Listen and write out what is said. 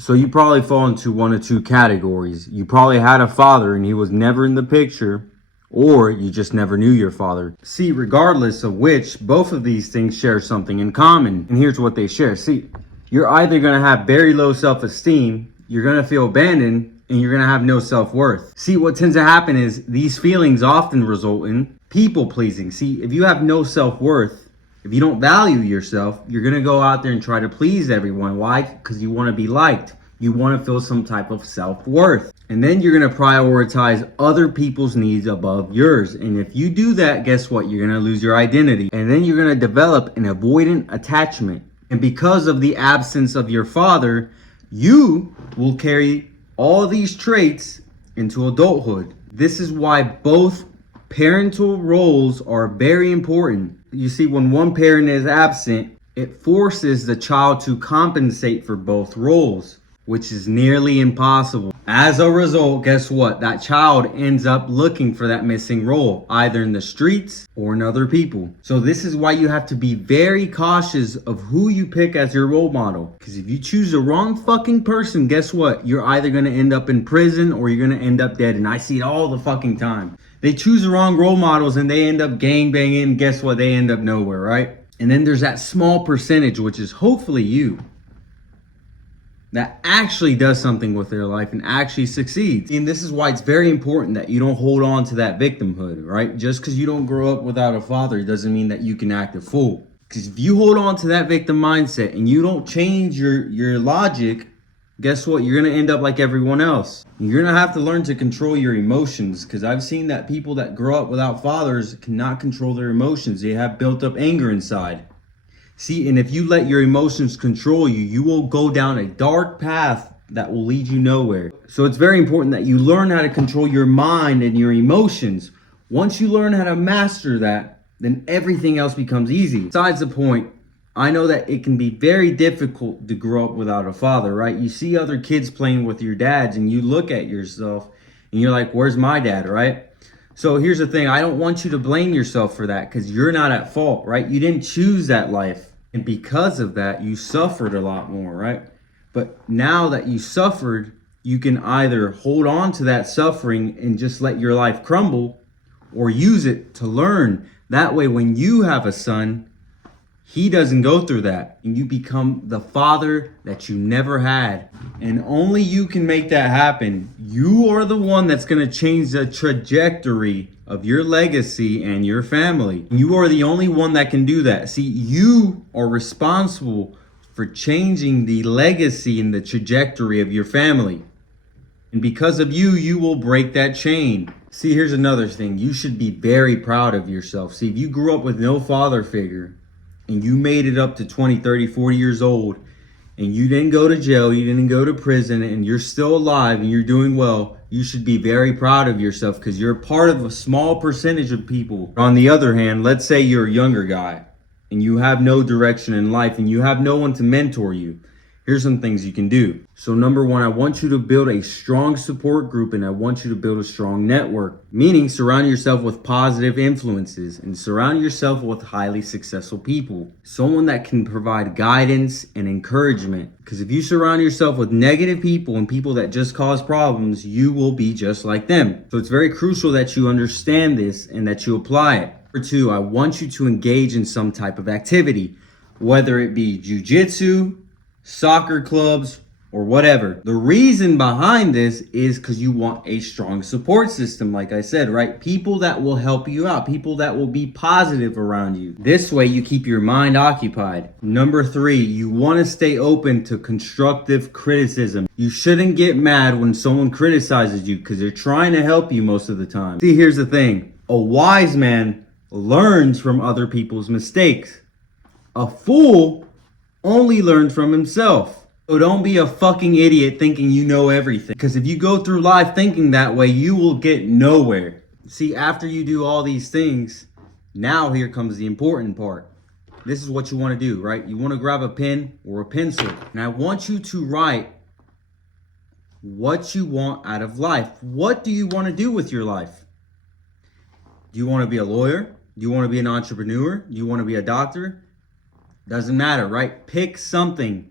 So you probably fall into one of two categories. You probably had a father and he was never in the picture, or you just never knew your father. See, regardless of which, both of these things share something in common. And here's what they share. See, you're either going to have very low self-esteem, you're going to feel abandoned, and you're going to have no self-worth. See, what tends to happen is these feelings often result in people pleasing. See, if you have no self-worth, if you don't value yourself, you're going to go out there and try to please everyone. Why? Because you want to be liked. You want to feel some type of self-worth. And then you're going to prioritize other people's needs above yours. And if you do that, guess what? You're going to lose your identity. And then you're going to develop an avoidant attachment. And because of the absence of your father, you will carry all these traits into adulthood. This is why both parental roles are very important. You see, when one parent is absent, it forces the child to compensate for both roles, which is nearly impossible. As a result, guess what? That child ends up looking for that missing role, either in the streets or in other people. So this is why you have to be very cautious of who you pick as your role model. Because if you choose the wrong fucking person, guess what? You're either going to end up in prison or you're going to end up dead. And I see it all the fucking time. They choose the wrong role models and they end up gang banging. Guess what? They end up nowhere, right? And then there's that small percentage, which is hopefully you, that actually does something with their life and actually succeeds. And this is why it's very important that you don't hold on to that victimhood, right? Just because you don't grow up without a father doesn't mean that you can act a fool. Because if you hold on to that victim mindset and you don't change your logic, guess what? You're going to end up like everyone else. You're going to have to learn to control your emotions, because I've seen that people that grow up without fathers cannot control their emotions. They have built up anger inside. See, and if you let your emotions control you, you will go down a dark path that will lead you nowhere. So it's very important that you learn how to control your mind and your emotions. Once you learn how to master that, then everything else becomes easy. Besides the point, I know that it can be very difficult to grow up without a father, right? You see other kids playing with your dads and you look at yourself and you're like, where's my dad, right? So here's the thing. I don't want you to blame yourself for that, because you're not at fault, right? You didn't choose that life. And because of that, you suffered a lot more, right? But now that you suffered, you can either hold on to that suffering and just let your life crumble, or use it to learn. That way, when you have a son, he doesn't go through that, and you become the father that you never had. And only you can make that happen. You are the one that's going to change the trajectory of your legacy and your family. You are the only one that can do that. See, you are responsible for changing the legacy and the trajectory of your family. And because of you, you will break that chain. See, here's another thing. You should be very proud of yourself. See, if you grew up with no father figure and you made it up to 20, 30, 40 years old, and you didn't go to jail, you didn't go to prison, and you're still alive and you're doing well, you should be very proud of yourself, because you're part of a small percentage of people. On the other hand, let's say you're a younger guy and you have no direction in life and you have no one to mentor you. Here's some things you can do. So number one, I want you to build a strong support group, and I want you to build a strong network, meaning surround yourself with positive influences and surround yourself with highly successful people. Someone that can provide guidance and encouragement. Because if you surround yourself with negative people and people that just cause problems, you will be just like them. So it's very crucial that you understand this and that you apply it. Number two, I want you to engage in some type of activity, whether it be jujitsu, soccer clubs, or whatever. The reason behind this is because you want a strong support system, like I said, right? People that will help you out, people that will be positive around you. This way you keep your mind occupied. Number three, you want to stay open to constructive criticism. You shouldn't get mad when someone criticizes you, because they're trying to help you most of the time. See, here's the thing. A wise man learns from other people's mistakes. A fool only learned from himself. So don't be a fucking idiot thinking you know everything. Because if you go through life thinking that way, you will get nowhere. See, after you do all these things, now here comes the important part. This is what you want to do, right? You want to grab a pen or a pencil. And I want you to write what you want out of life. What do you want to do with your life? Do you want to be a lawyer? Do you want to be an entrepreneur? Do you want to be a doctor? Doesn't matter, right? Pick something.